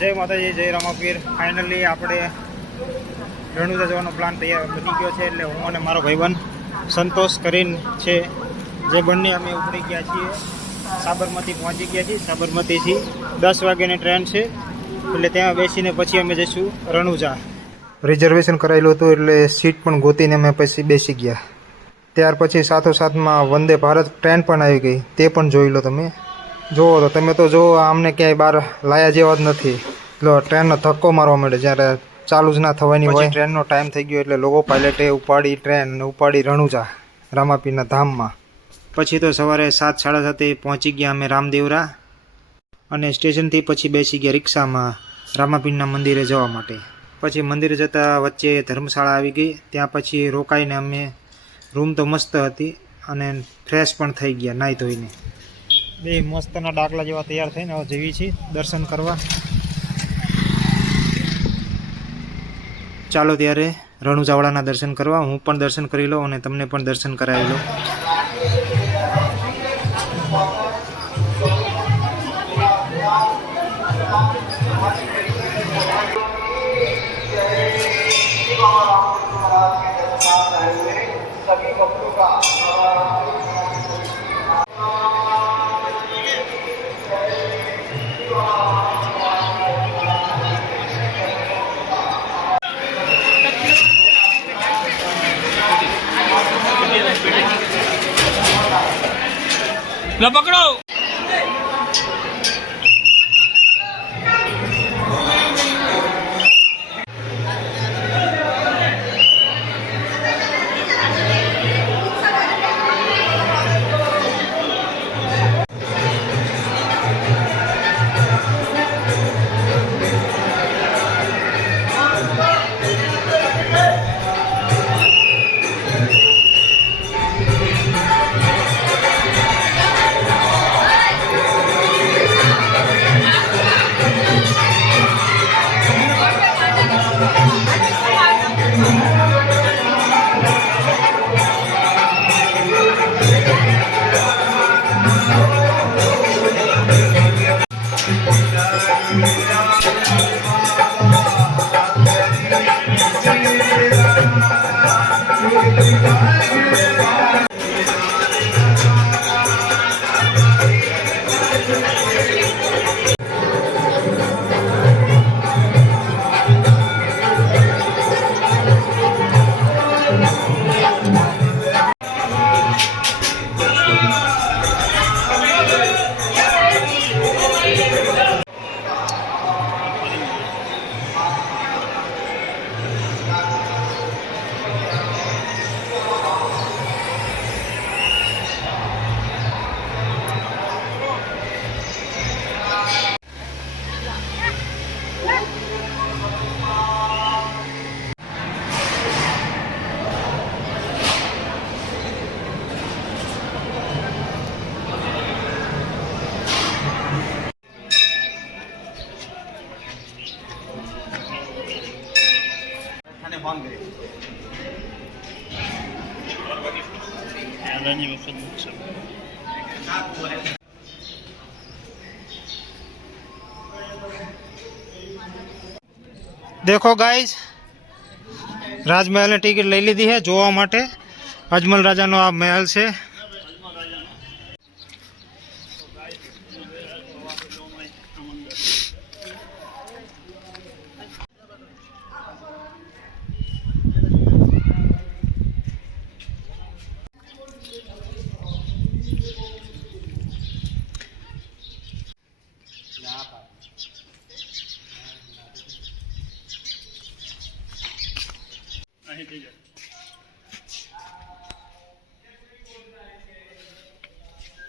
જય માતાજી, જય રામાપીર. ફાઇનલી આપણે રણુજા જવાનો પ્લાન તૈયાર બની ગયો છે. એટલે હું અને મારો ભાઈબંધ સંતોષ કરીને છે, જે બંને અમે ઉપડી ગયા છીએ. સાબરમતી પહોંચી ગયા છીએ. સાબરમતીથી 10 વાગ્યાની ટ્રેન છે, એટલે ત્યાં બેસીને પછી અમે જઈશું રણુજા. રિઝર્વેશન કરાયેલું હતું, એટલે સીટ પણ ગોતીને અમે પછી બેસી ગયા. ત્યાર પછી સાથોસાથમાં વંદે ભારત ટ્રેન પણ આવી ગઈ, તે પણ જોઈ લો તમે. જુઓ તો તમે તો જુઓ, આમને ક્યાંય બહાર લાયા જેવા જ નથી. એટલે ટ્રેનનો ધક્કો મારવા માંડે જ્યારે ચાલુ જ ના થવાની હોય. ટ્રેનનો ટાઈમ થઈ ગયો એટલે લોકો પાયલટે ઉપાડી ટ્રેન અને ઉપાડી રણુજા રામાપીરના ધામમાં. પછી તો સવારે 7:30 પહોંચી ગયા અમે રામદેવરા, અને સ્ટેશનથી પછી બેસી ગયા રિક્ષામાં રામાપીરના મંદિરે જવા માટે. પછી મંદિરે જતાં વચ્ચે ધર્મશાળા આવી ગઈ. ત્યાં પછી રોકાઈને અમે, રૂમ તો મસ્ત હતી અને ફ્રેશ પણ થઈ ગયા નાહી ધોઈને. બે મસ્તના ડાકલા જેવા તૈયાર થઈને હવે જઈએ છીએ દર્શન કરવા. ચાલો ત્યારે રણુજાવાળાના દર્શન કરવા. હું પણ દર્શન કરી લઉં અને તમને પણ દર્શન કરાવી લઉં. લો પકડો. દેખો ગાઈઝ, રાજમહેલની ટિકિટ લઈ લીધી છે જોવા માટે. અજમલ રાજાનો આ મહેલ છે.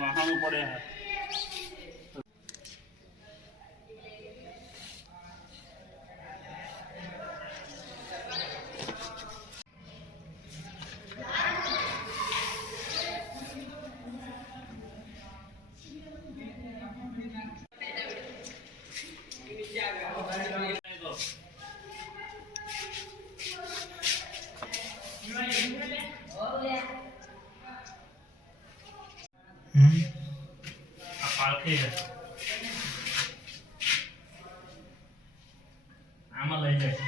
વાહણું પડે. હમ. 好，可以的。લઈ જાય.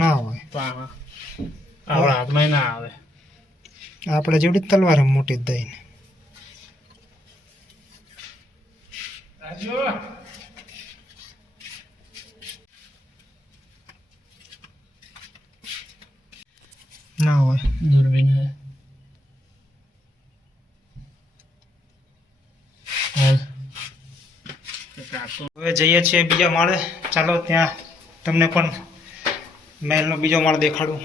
ના હોય આપણા હાથમાં ના આવે. આપણે જેવડી તલવાર મોટી જ દઈને ના હોય. દૂરબીન હે. હવે જઈએ છીએ બીજા માળે. ચાલો ત્યાં તમને પણ મહેલનો બીજો માળ દેખાડું.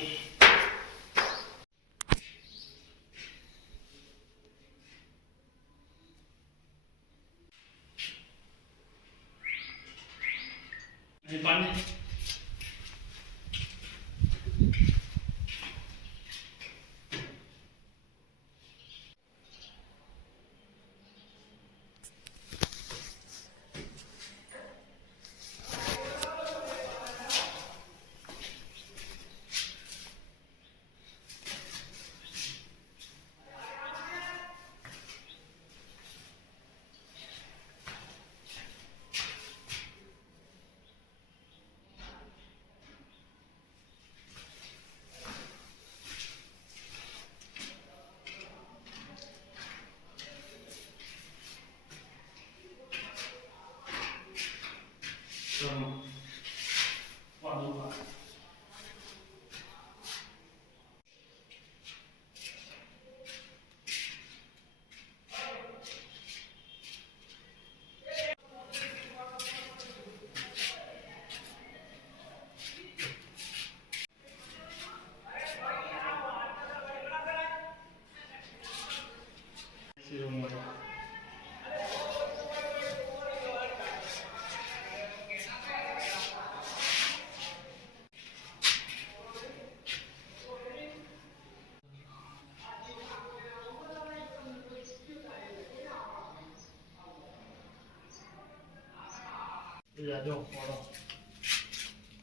જો ફોડો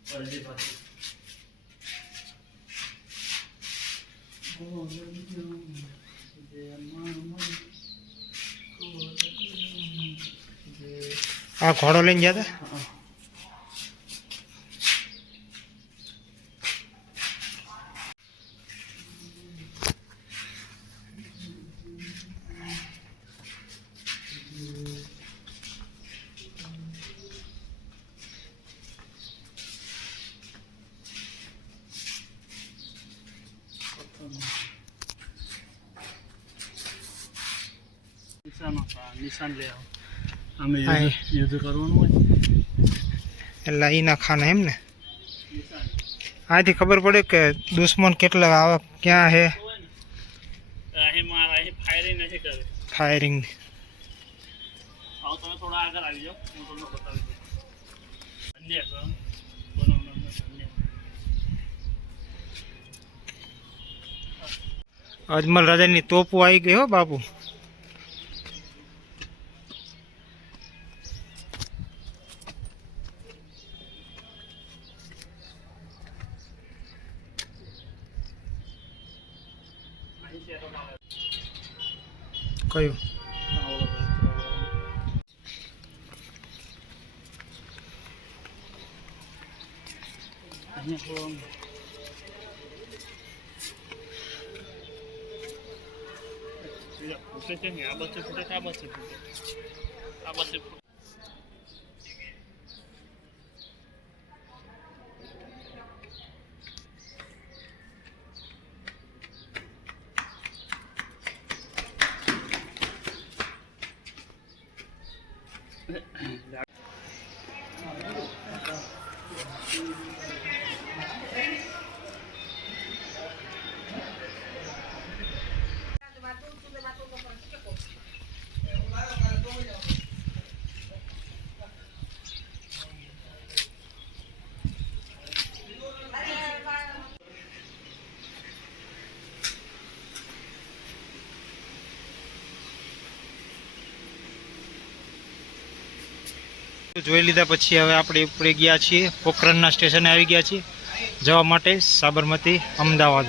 જલ્દી પછી આ ઘોડો લઈને ગયા હતા. નિશાન લે અમે યુદ્ધ કરવાનું હોય એટલે એના ખાના એમ ને. આથી ખબર પડે કે દુશ્મન કેટલા આવે ક્યાં હે. ફાયરિંગ નથી કરે. ફાયરિંગ તમે થોડા આગળ આવી જાઓ, હું તમને બતાવી દઉં. અન્ય બનાવના અજમલ રાજાની તોપો આવી ગઈ હો બાપુ. કયું આ બચ્ચે ફૂટે આ બચ્ચે ફૂટે આ બચ્ચે ફૂટે. જોઈ લીધા પછી હવે આપણે ઉપડી ગયા છીએ, પોખરણના સ્ટેશને આવી ગયા છીએ જવા માટે સાબરમતી અમદાવાદ.